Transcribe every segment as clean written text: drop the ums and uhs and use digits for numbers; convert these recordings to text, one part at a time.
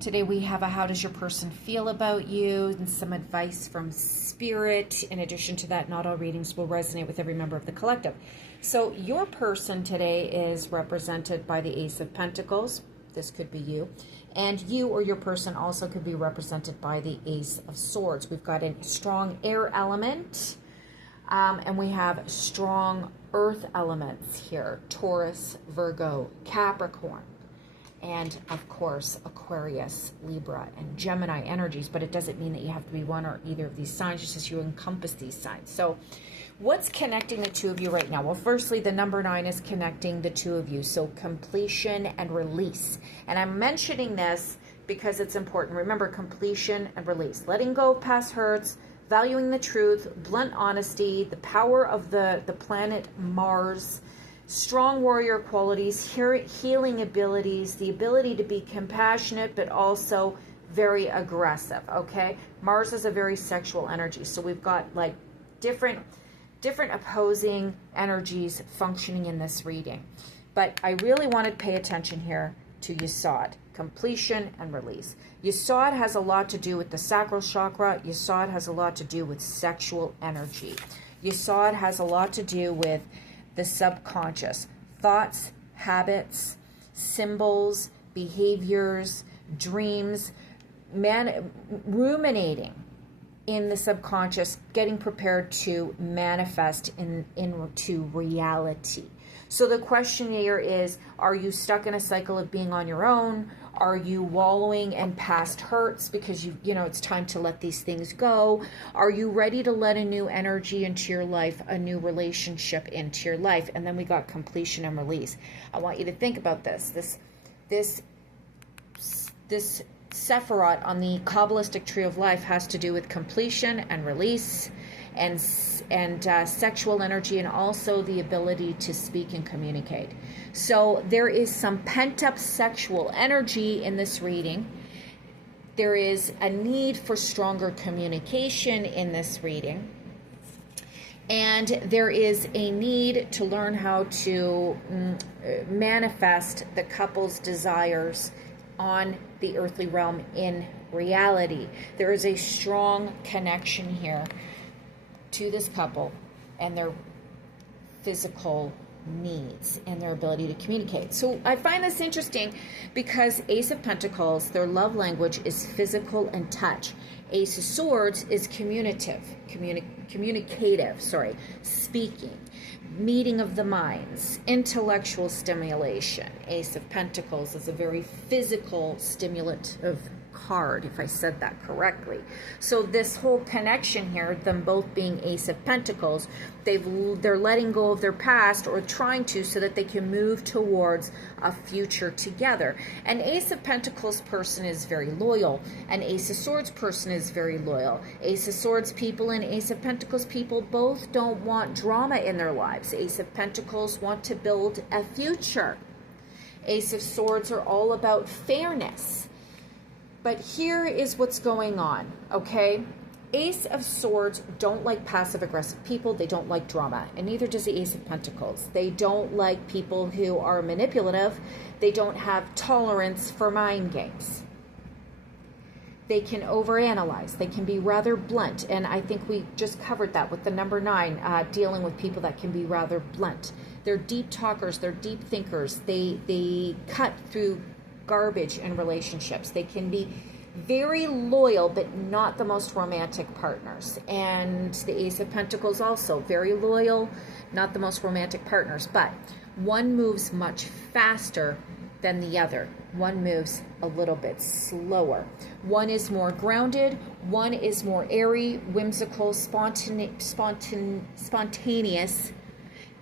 Today we have a how does your person feel about you and some advice from spirit. In addition to that, not all readings will resonate with every member of the collective. So your person today is represented by the Ace of Pentacles. This could be you. And you or your person also could be represented by the Ace of Swords. We've got a strong air element. And we have strong earth elements here. Taurus, Virgo, Capricorn. And of course, Aquarius, Libra, and Gemini energies, but it doesn't mean that you have to be one or either of these signs, just as you encompass these signs. So what's connecting the two of you right now? Well, firstly, the number 9 is connecting the two of you. So completion and release. And I'm mentioning this because it's important. Remember, completion and release. Letting go of past hurts, valuing the truth, blunt honesty, the power of the planet Mars, strong warrior qualities, healing abilities, the ability to be compassionate, but also very aggressive, okay? Mars is a very sexual energy. So we've got like different opposing energies functioning in this reading. But I really wanted to pay attention here to Yesod, completion and release. Yesod has a lot to do with the sacral chakra. Yesod has a lot to do with sexual energy. Yesod has a lot to do with the subconscious, thoughts, habits, symbols, behaviors, dreams, ruminating in the subconscious, getting prepared to manifest into reality. So the question here is, are you stuck in a cycle of being on your own? Are you wallowing in past hurts because you know it's time to let these things go? Are you ready to let a new energy into your life, a new relationship into your life? And then we got completion and release. I want you to think about this. This Sephiroth on the Kabbalistic tree of life has to do with completion and release and sexual energy, and also the ability to speak and communicate. So there is some pent-up sexual energy in this reading. There is a need for stronger communication in this reading. And there is a need to learn how to manifest the couple's desires on the earthly realm in reality. There is a strong connection here to this couple and their physical needs and their ability to communicate. So I find this interesting because Ace of Pentacles, their love language is physical and touch. Ace of Swords is communicative, speaking, meeting of the minds, intellectual stimulation. Ace of Pentacles is a very physical stimulative card, if I said that correctly. So this whole connection here, them both being Ace of Pentacles, they're letting go of their past, or trying to, so that they can move towards a future together. An Ace of Pentacles person is very loyal. An Ace of Swords person is very loyal. Ace of Swords people and Ace of Pentacles people both don't want drama in their lives. Ace of Pentacles want to build a future. Ace of Swords are all about fairness. But here is what's going on, okay? Ace of Swords don't like passive-aggressive people. They don't like drama, and neither does the Ace of Pentacles. They don't like people who are manipulative. They don't have tolerance for mind games. They can overanalyze. They can be rather blunt, and I think we just covered that with the number 9, dealing with people that can be rather blunt. They're deep talkers. They're deep thinkers. They cut through garbage in relationships. They can be very loyal, but not the most romantic partners. And the Ace of Pentacles also very loyal, not the most romantic partners. But one moves much faster than the other. One moves a little bit slower. One is more grounded. One is more airy, whimsical, spontaneous,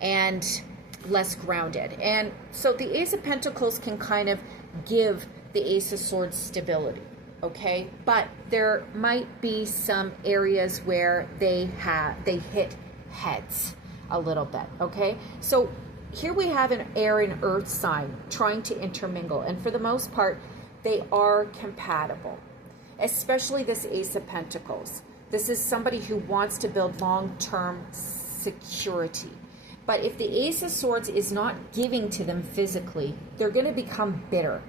and less grounded. And so the Ace of Pentacles can kind of give the Ace of Swords stability, okay? But there might be some areas where they hit heads a little bit, okay? So here we have an air and earth sign trying to intermingle, and for the most part, they are compatible, especially this Ace of Pentacles. This is somebody who wants to build long-term security. But if the Ace of Swords is not giving to them physically, they're going to become bitter.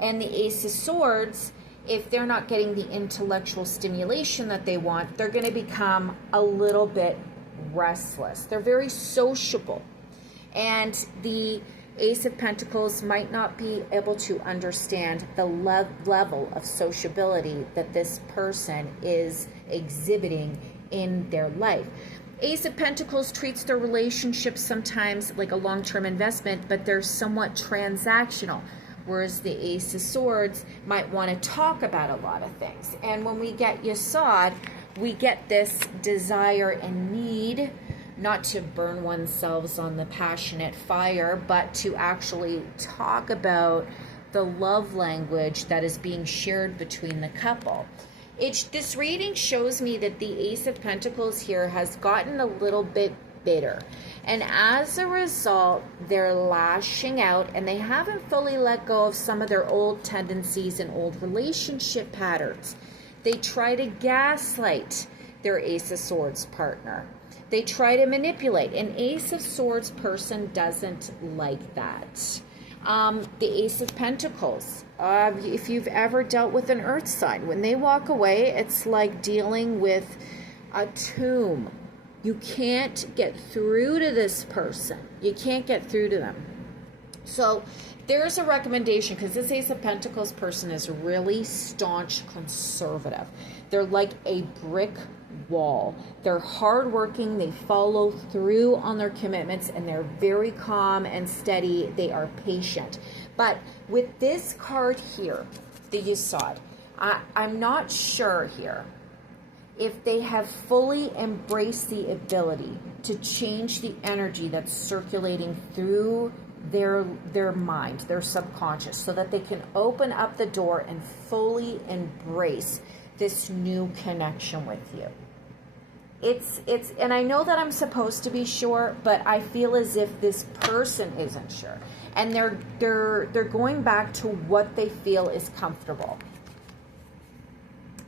And the Ace of Swords if they're not getting the intellectual stimulation that they want, they're going to become a little bit restless. They're very sociable. And the Ace of Pentacles might not be able to understand the level of sociability that this person is exhibiting in their life. Ace of Pentacles treats their relationships sometimes like a long-term investment, but they're somewhat transactional. Whereas the Ace of Swords might want to talk about a lot of things. And when we get Yesod, we get this desire and need not to burn oneself on the passionate fire, but to actually talk about the love language that is being shared between the couple. This reading shows me that the Ace of Pentacles here has gotten a little bit bitter. And as a result, they're lashing out and they haven't fully let go of some of their old tendencies and old relationship patterns. They try to gaslight their Ace of Swords partner. They try to manipulate. An Ace of Swords person doesn't like that. The Ace of Pentacles, if you've ever dealt with an earth sign, when they walk away, it's like dealing with a tomb. You can't get through to this person. You can't get through to them. So there's a recommendation, because this Ace of Pentacles person is really staunch conservative. They're like a brick wall. They're hardworking. They follow through on their commitments, and they're very calm and steady. They are patient. But with this card here, the Yesod, I'm not sure here if they have fully embraced the ability to change the energy that's circulating through their mind, their subconscious, so that they can open up the door and fully embrace this new connection with you. It's and I know that I'm supposed to be sure, but I feel as if this person isn't sure, and they're going back to what they feel is comfortable.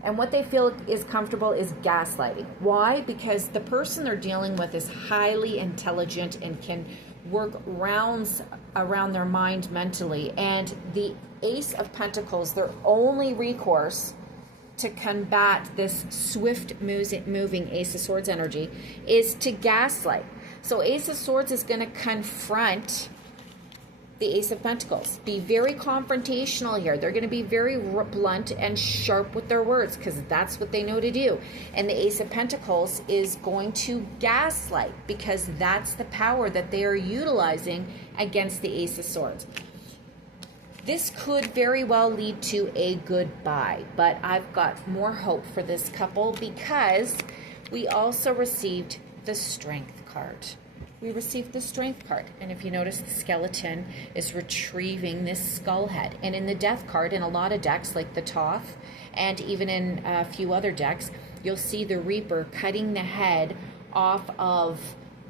And what they feel is comfortable is gaslighting. Why? Because the person they're dealing with is highly intelligent and can work rounds around their mind mentally. And the Ace of Pentacles, their only recourse to combat this swift moving Ace of Swords energy is to gaslight. So Ace of Swords is going to confront the Ace of Pentacles. Be very confrontational here. They're going to be very blunt and sharp with their words, because that's what they know to do. And the Ace of Pentacles is going to gaslight, because that's the power that they are utilizing against the Ace of Swords. This could very well lead to a goodbye, but I've got more hope for this couple, because we also received the Strength card. We received the Strength card, and if you notice, the skeleton is retrieving this skull head. And in the Death card, in a lot of decks like the Thoth, and even in a few other decks, you'll see the Reaper cutting the head off of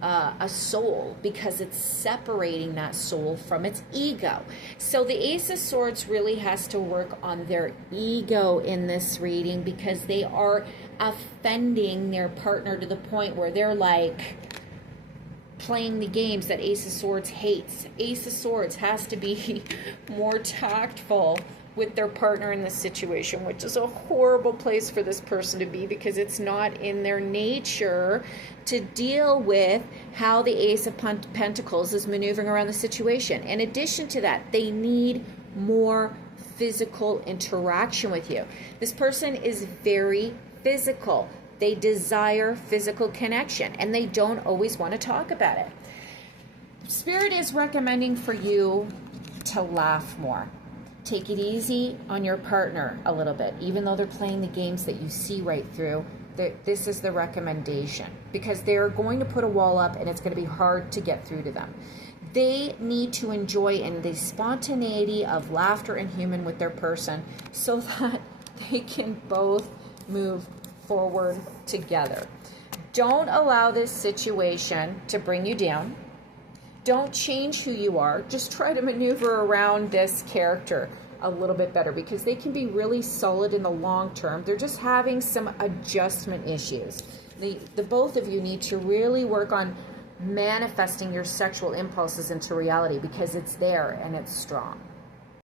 a soul, because it's separating that soul from its ego. So the Ace of Swords really has to work on their ego in this reading, because they are offending their partner to the point where they're like playing the games that Ace of Swords hates. Ace of Swords has to be more tactful with their partner in this situation, which is a horrible place for this person to be, because it's not in their nature to deal with how the Ace of Pentacles is maneuvering around the situation. In addition to that, they need more physical interaction with you. This person is very physical. They desire physical connection, and they don't always want to talk about it. Spirit is recommending for you to laugh more. Take it easy on your partner a little bit, even though they're playing the games that you see right through. This is the recommendation, because they're going to put a wall up, and it's going to be hard to get through to them. They need to enjoy in the spontaneity of laughter and human with their person, so that they can both move forward together. Don't allow this situation to bring you down. Don't change who you are. Just try to maneuver around this character a little bit better, because they can be really solid in the long term. They're just having some adjustment issues. The both of you need to really work on manifesting your sexual impulses into reality, because it's there and it's strong.